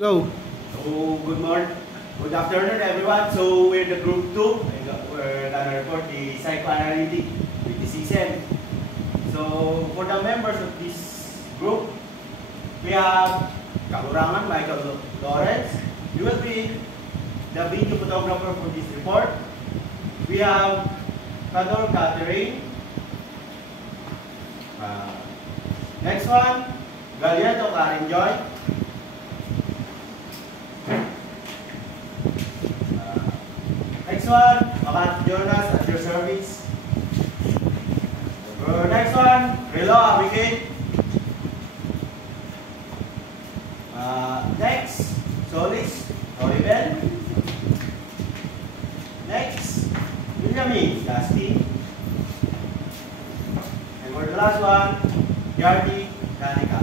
Go. So, good afternoon everyone. So, we're the group 2. We're gonna report the psychoanalytic criticism. So, for the members of this group, we have Kakurangan Michael Lawrence. He will be the video photographer for this report. We have Kador Catherine. Next one, Galiato Karen Joy. Next one, Makat Jonas at your service. Next one, Relo Abigail. Next, Solis Oliver. Next, Benjamin Dusty. And for the last one, Yardi Danica.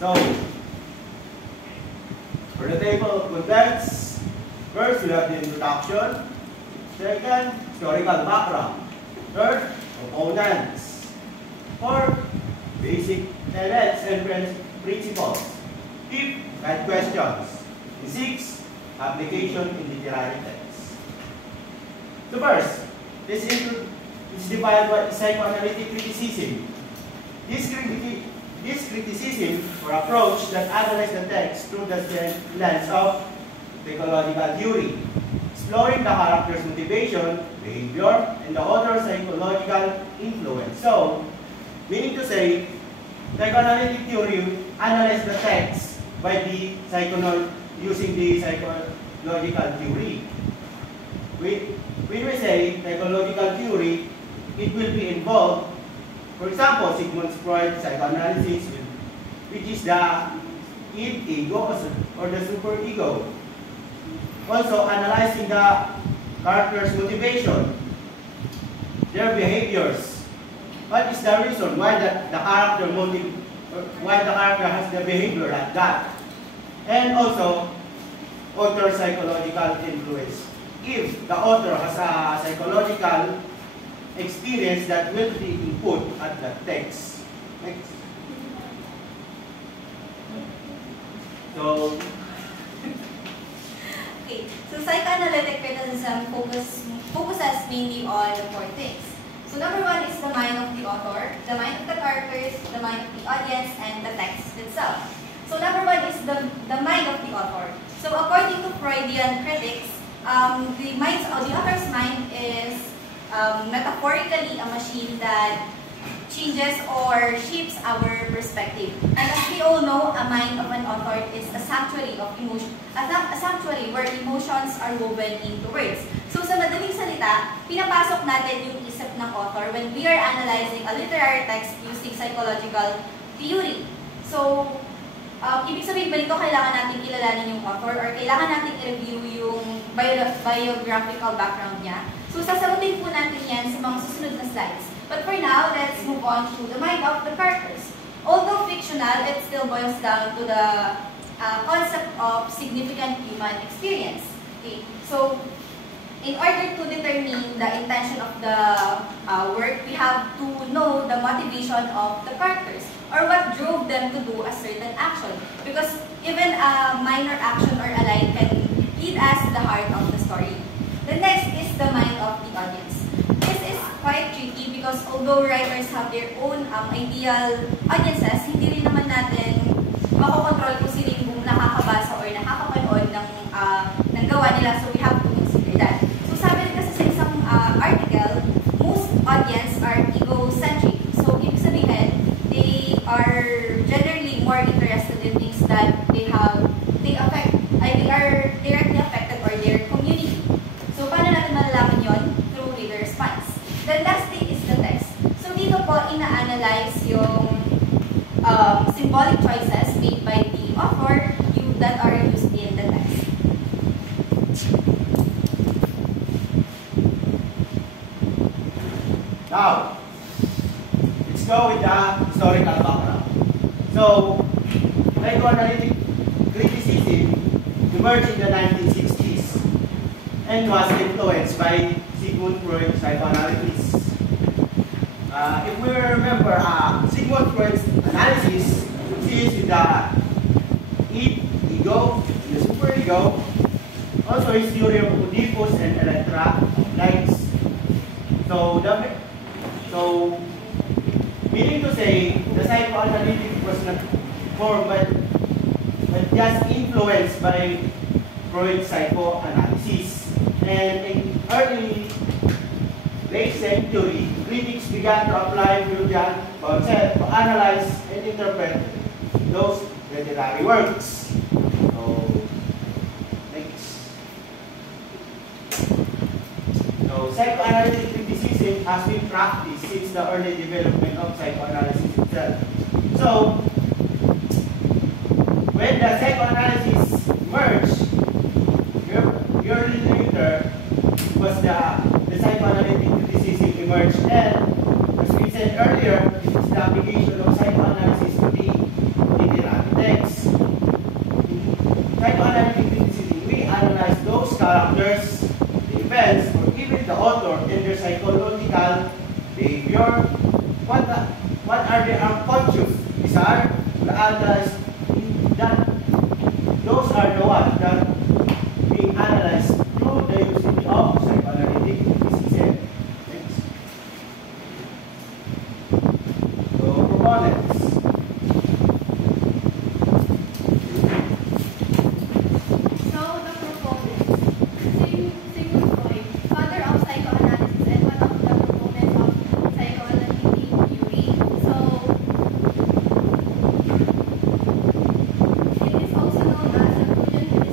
So, for the table of contents, first we have the introduction. Second, historical background. Third, opponents. Fourth, basic tenets and principles. Fifth, guide questions. And sixth, application in literary text. So first, this is defined by psychoanalytic criticism. This criticism or approach that analyzes the text through the lens of psychological theory, exploring the character's motivation, behavior, and the author's psychological influence. So, meaning to say, psychoanalytic theory analyzes the text by using the psychological theory. When we say psychological theory, it will be involved. For example, Sigmund Freud's psychoanalysis, which is the ego or the superego. Also, analyzing the character's motivation, their behaviors. What is the reason why why the character has the behavior like that? And also, author's psychological influence. If the author has a psychological experience that will be input at the text. Next. So, okay. So psychoanalytic criticism focuses mainly on the four things. So number one is the mind of the author, the mind of the characters, the mind of the audience, and the text itself. So number one is the mind of the author. So according to Freudian critics, the author's mind is metaphorically a machine that changes or shapes our perspective. And as we all know, a mind of an author is a sanctuary of emotion, a sanctuary where emotions are woven into words. So sa madaling salita, pinapasok natin yung isip ng author when we are analyzing a literary text using psychological theory. So, ibig sabihin ba nito, kailangan natin kilalanin yung author or kailangan natin i-review yung biographical background niya. So, sasagutin po natin yan sa mga susunod na slides. But for now, let's move on to the mind of the characters. Although fictional, it still boils down to the concept of significant human experience. Okay. So, in order to determine the intention of the work, we have to know the motivation of the characters or what drove them to do a certain action. Because even a minor action or a line can lead us to the heart of the story. The next is the mind of the audience. This is quite tricky because although writers have their own ideal audiences, hindi rin naman natin makokontrol kung sino yung nakakabasa or nakakapanood ng gawa nila. So we have to consider that. So sabi rin kasi sa isang article, most audience are egocentric. So ibig sabihin, they are generally more interested in things that they are directly affected or their community. So, paano natin malalaman yon? Through reader response. Then, lastly is the text. So, dito po, ina-analyze yung symbolic choices made by the author that are used in the text. now, let's go with the historical background. So, psychoanalytic criticism emerged in the 1960s and was influenced by Sigmund Freud's psychoanalysis. If we remember Sigmund Freud's analysis, he also his theory of Oedipus and Electra lights. So, meaning to say, the psychoanalytic was not formed but just influenced by Freud's psychoanalysis. And in early late century, critics began to apply Freudian concepts to analyze and interpret those literary works. So, next. So, psychoanalytic criticism has been practiced since the early development of psychoanalysis itself. So, when the psychoanalysis emerged, yearly later, was the psychoanalytic criticism emerged, and as we said earlier, it is the application of psychoanalysis to the literary text. Psychoanalytic criticism, we analyze those characters, the events, or even the author and their psychological behavior. What are their unconscious desires? Those are the ones that being analyzed through the usage of psychoanalytic criticism. Next. So, proponents. So, the proponents. Sigmund Freud, father of psychoanalysis and one of the proponents of psychoanalytic theory. So, it is also known as the Freudian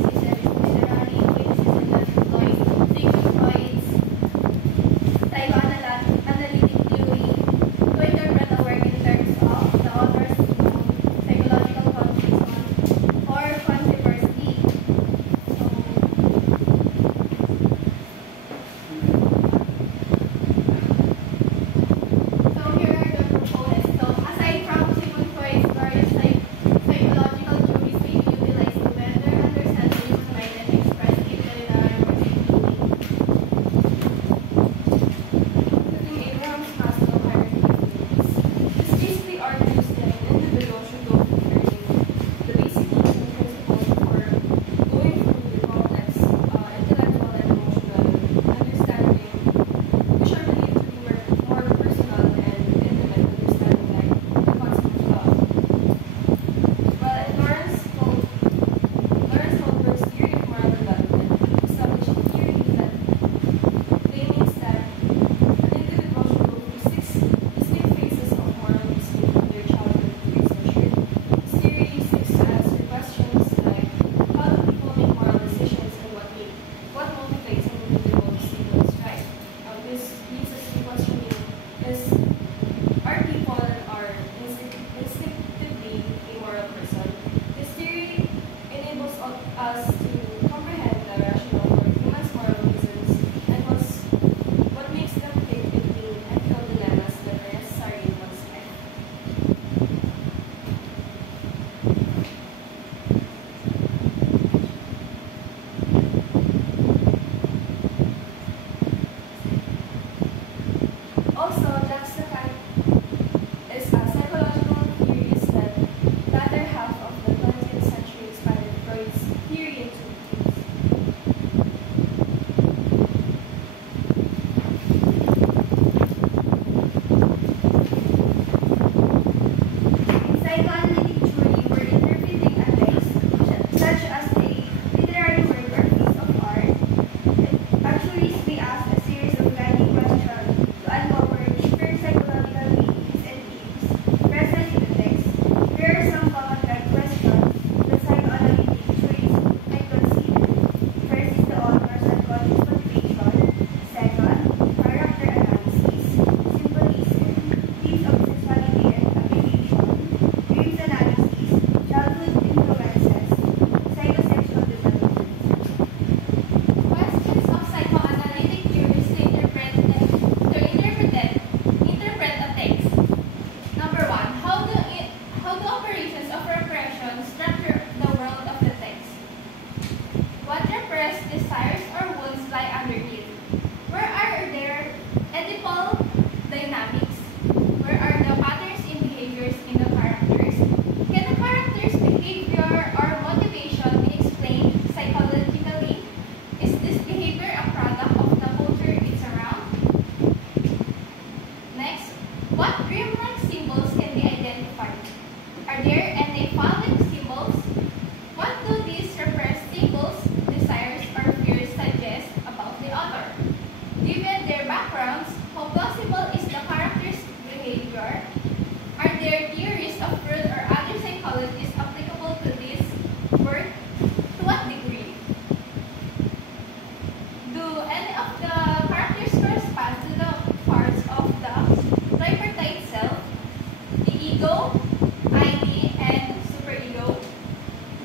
are there and they fall into symbols. What do these repressed symbols, desires, or fears suggest about the author? Given their backgrounds, how plausible is the character's behavior? Are there theories of truth or other psychologies applicable to this work? To what degree? Do any of the characters correspond to the parts of the tripartite self, the ego, ID, and superego?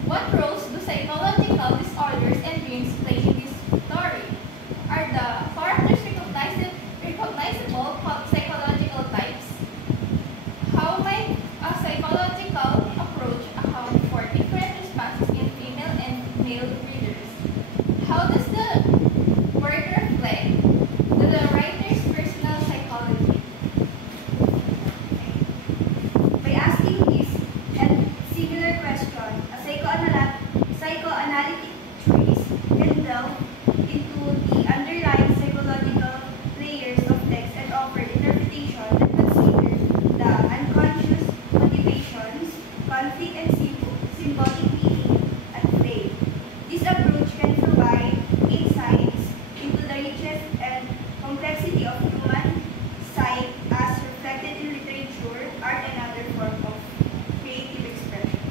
What roles do psychological disorders and dreams play in this story? Are the characters recognizable psychological types? How might a psychological approach account for different responses in female and male readers? How does the work reflect the writer's personal psychology? By asking this and similar question, a psychoanalytic treatise can delve into the underlying psychological layers of text and offer interpretation that consider the unconscious motivations, conflict, and symbolic meaning at play. This approach can provide insights into the richness and complexity of human psyche as reflected in literature, art, and other forms of creative expression.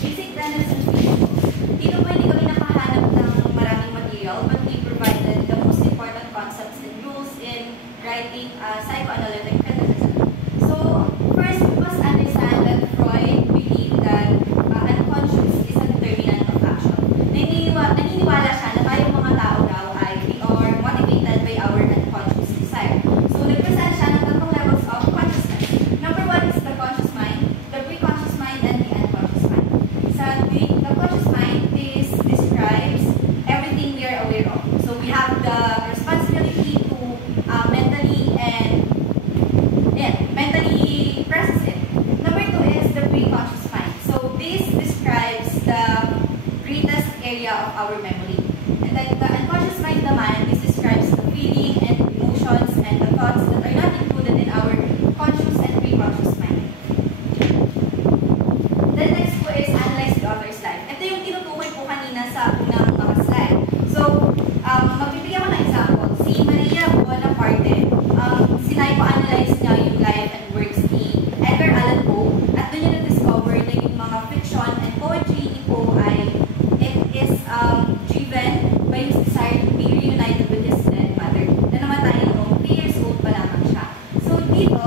Basic tenets and principles. Dito po hindi kami nakahanap ng maraming material, but we provided the most important concepts and rules in writing psychoanalytic criticism. So, first, we must understand that Freud believed that unconscious is a determinant of action. Naniniwala siya na tayong mga tao daw ay we are motivated by our unconscious desire. So, nag-present siya ng tatlong levels of consciousness. Number one is the conscious mind, the pre-conscious mind, and the unconscious mind. The conscious mind, this describes everything we are aware of. So, we have the responsibility to mentally process it. Number two is the pre-conscious mind. So, this describes the greatest area of our memory. And then the unconscious mind naman, this describes the feeling and emotions and the thoughts that are not included in our conscious and pre-conscious mind. The next po is analyze the author's life. Ito yung tinutukoy po kanina sa unang mga slide. So, magbibigyan ko ng example. Si Maria Bonaparte, sinaipo-analyze niya yung life and works ni Edgar Allan Poe. At doon niya na-discover na yung mga fiction and poetry ni Poe ay it is driven by his desire to be reunited with his dead mother na namatay noong 3 years old pa lamang siya. So dito,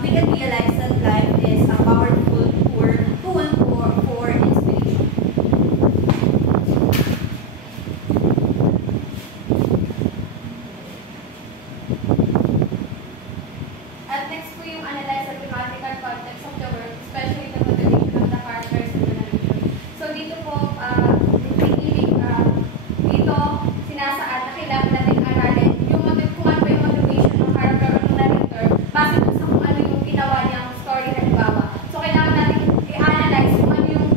we can realize that life is a powerful tool for inspiration. At next po yung analyze the thematical context of the work, especially the motivation of the characters in the narration. So dito po, dito sinasaad na kailangan natin aralin yung kung ano ba yung motivation ng character o ng narrator base dun sa kung ano yung ginawa niyang story halimbawa. So kailangan natin i-analyze kung ano yung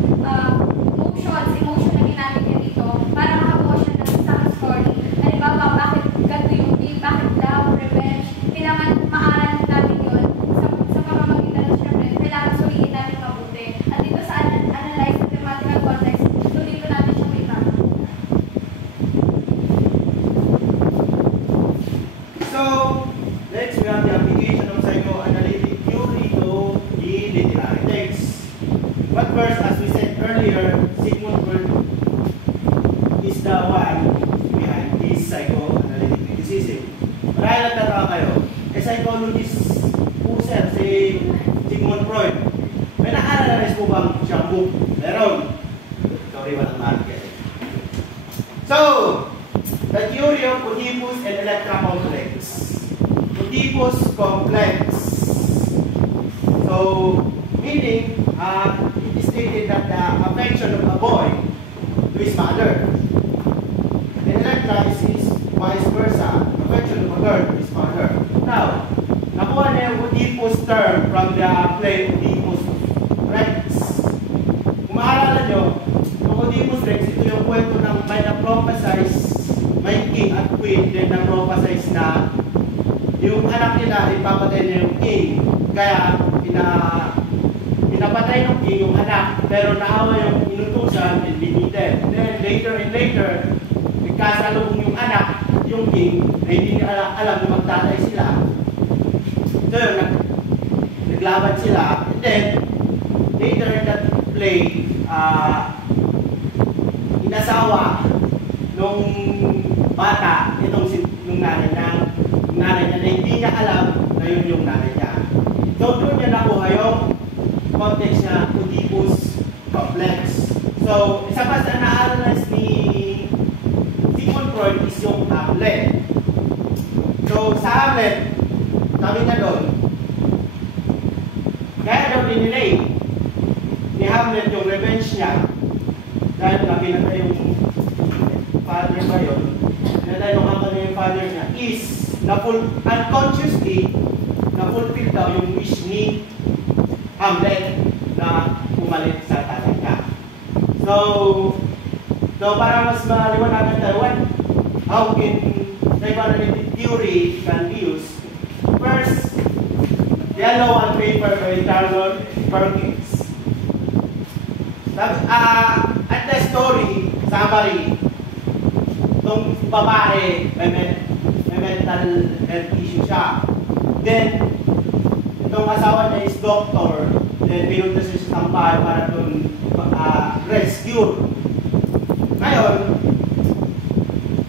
emotion na ginamit niya dito para makabuo siya ng isang story. Halimbawa, bakit ganito yung team, bakit love, revenge, kailangan maaral natin yun sa pamamagitan ng syempre, kailangan suliin natin mabuti. At dito sa analyze the thematical context, so dito natin siya may tama. So, next we have the application of psychoanalytic theory to the literary text. But first, as we said earlier, Sigmund Freud is the one behind this psychoanalytic criticism. Marahil nagtataka kayo, psychologist po sir, si Sigmund Freud. May na-analyze po bang siyang book? Meron. Sorry, walang market. So, the theory of Oedipus and Electra complex. Oedipus complex. So, meaning, it is stated that the affection of a boy to his mother. And Electra is his vice versa, affection of a girl to his mother. Now, nakuha na yung Oedipus term from the play Oedipus Rex. Kung maalala nyo, yung Oedipus Rex, ito yung kwento ng may na-prophesize, may king at queen, then na-prophesize na yung anak nila, ipapatay niya yung king. Kaya, pinapatay ng king yung anak, pero naawa yung inutusan and binitin. Then, later and later, nagkasalubong yung anak, yung king, na hindi niya alam na magtatay sila. So, yun, naglaban sila. And then, later in that play, inasawa nung bata, nung nanay niya na hindi niya alam na yun yung nanay niya. So, doon niya nakuha yung context na Oedipus complex. So, isa pa sa na-analyze ni Sigmund Freud is yung Hamlet. So, sa Hamlet, sabi na doon, kaya daw dinilay ni Hamlet yung revenge niya dahil nga pinatay yung father ba yun, pinatay nung yung father niya is unconsciously na-fulfill daw yung wish ni Hamlet na umalit sa tatay niya. So para mas maliwanagan tayo, how in psychoanalytic theory can be used. First, Yellow on Paper by Charles Perkins. At the story, summary, itong babae may mental health issue siya. Then, itong asawa niya is doctor. Then, pinunta siya sa bahay para doon rescue. Ngayon,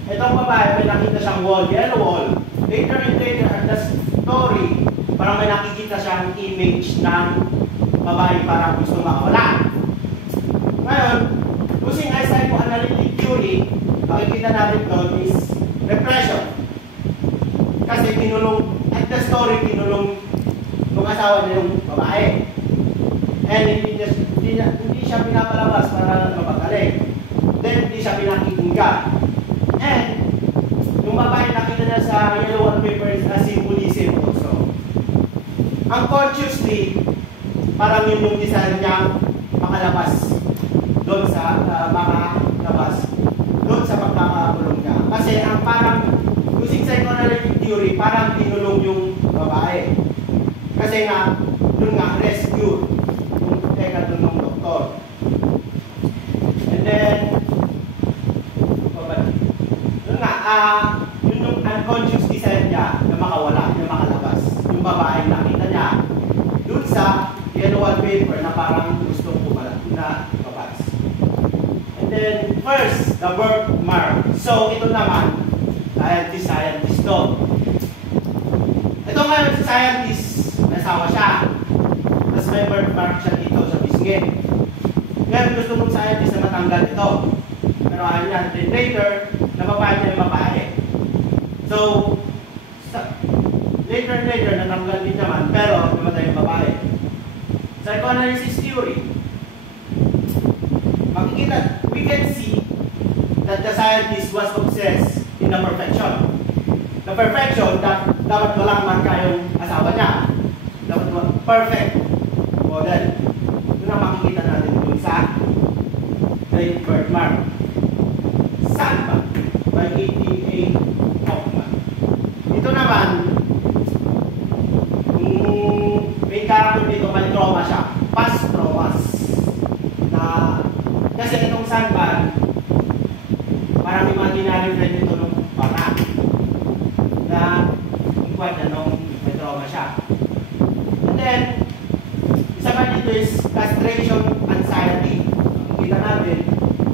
itong babae may nakita siyang wall, yellow wall. Later and later at the story, parang may nakikita siyang image ng babae parang gusto makawala. Ngayon, using as psychoanalytic theory, makikita natin doon is repression. Kasi kinulong, at the story, kinulong nung asawa niya yung babae. And hindi siya pinapalabas para mapagaling. Then, hindi siya pinakikinggan. And, yung babae nakita niya sa yellow wallpaper is a symbolism also. Unconsciously, parang yun yung design niya makalabas doon sa doon sa pagkakakulong niya. Kasi ang parang using psychoanalytic theory, parang tinulong yung babae. Kasi nga, doon nga, rescue yung teka doon ng doktor. And then, doon nga, yun yung unconscious design niya na makawala, na makalabas. Yung babae nakita niya doon sa yellow wallpaper na parang gustong pumalat na labas. And then, first, the birthmark. So, ito naman, scientist to. Ito ngayon si scientist, nasawa siya. Tapos may birthmark siya dito sa bisngit. Ngayon gusto mong scientist na matanggal ito. Pero ayaw niya. Then later, nababae niya yung babae. So, later, natanggal din naman, pero namatay yung babae. Psychoanalysis theory. Makikita, we can see that the scientist was obsessed in the perfection. The perfection that dapat walang marka yung asawa niya. Dapat perfect model. Ito na makikita natin dun sa birthmark. Saan ba? By A.T.A. Hoffman. Ito naman, may character dito, may trauma siya. Past traumas. Kasi itong sandbag, parang imaginary friend nito nung bata. Na kung kwenta nung may trauma siya. And then, isa pa dito is castration anxiety. Kita natin,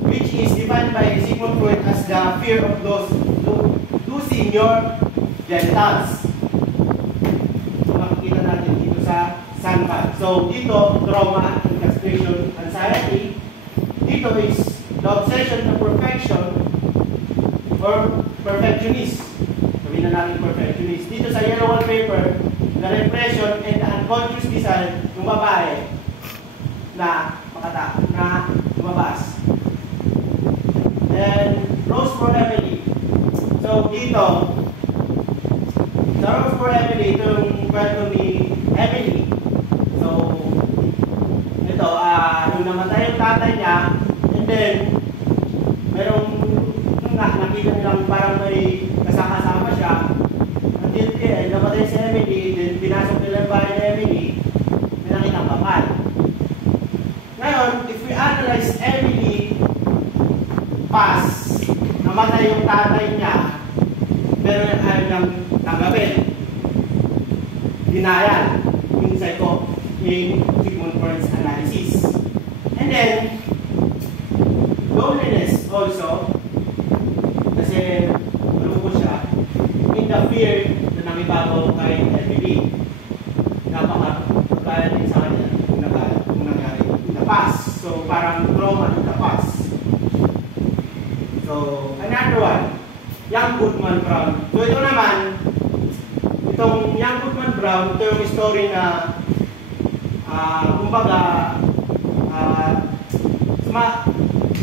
which is defined by Sigmund Freud as the fear of losing your genitals. So, makikita natin dito sa sandbag. So, dito, trauma and castration anxiety. Dito is the obsession of perfection or perfectionist. Sabihin na natin perfectionist. Dito sa yellow wallpaper, the repression and the unconscious desire ng babae na lumabas. Then, Rose for Emily. So, dito, sa Rose for Emily, ito yung kwento ni Emily. So, ito, nung namatay yung tatay niya, and then, merong, nakita nilang parang may kasama siya, until the end, namatay Emily, may nakitang bakal. Ngayon, if we analyze Emily pass, namatay yung tatay niya, pero ayaw niyang tanggapin. Denial, yung Sigmund Freud's analysis. And then, loneliness also, kasi malungkot siya, in the fear na nangibabaw kay Emily. Napaka-kaya din sa kanya kung nangyari in the past. So, parang trauma in the past. So, another one, Young Goodman Brown. So, ito naman, itong Young Goodman Brown, ito yung story na, kumbaga,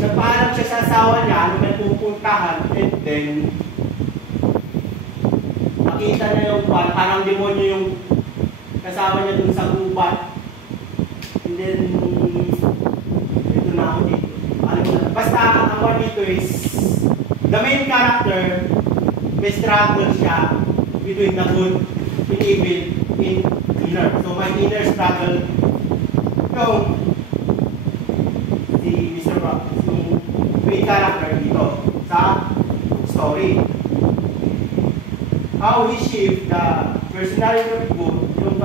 nagpaalam siya sa asawa niya, ano may pupuntahan, and then, makita niya yung parang demonyo yung kasama niya dun sa gubat. And then, ito na ako dito. Basta, ang one dito is, the main character, may struggle siya between the good and evil in inner. So, my inner struggle, yung si Mr. Rock, yung main character dito sa story. How he shift the personality of good, yung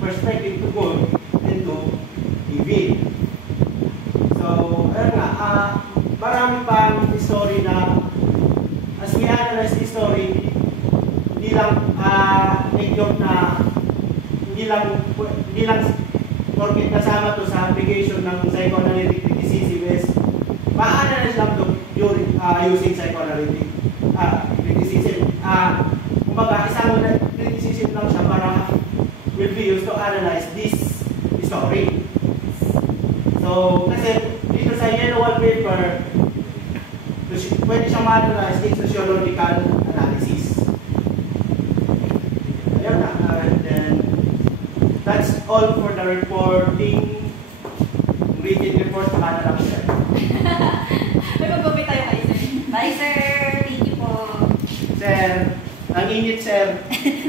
perspective to good, into evil. So, ayun nga, marami pang story na, as we analyze the story, hindi lang hindi lang porket kasama to sa application ng psychoanalytic criticism is ma-analyze lang to using psychoanalytic criticism. Kumbaga, isang criticism lang siya para will be used to analyze this story. So, kasi dito sa yellow wallpaper, pwede siyang ma-analyze in sociological analysis. Ayun na. And then, that's all for the reporting. Written report sa kanila lang, sir. May magbabay tayo kay sir. Bye, sir! Thank you po. Sir, ang init, sir.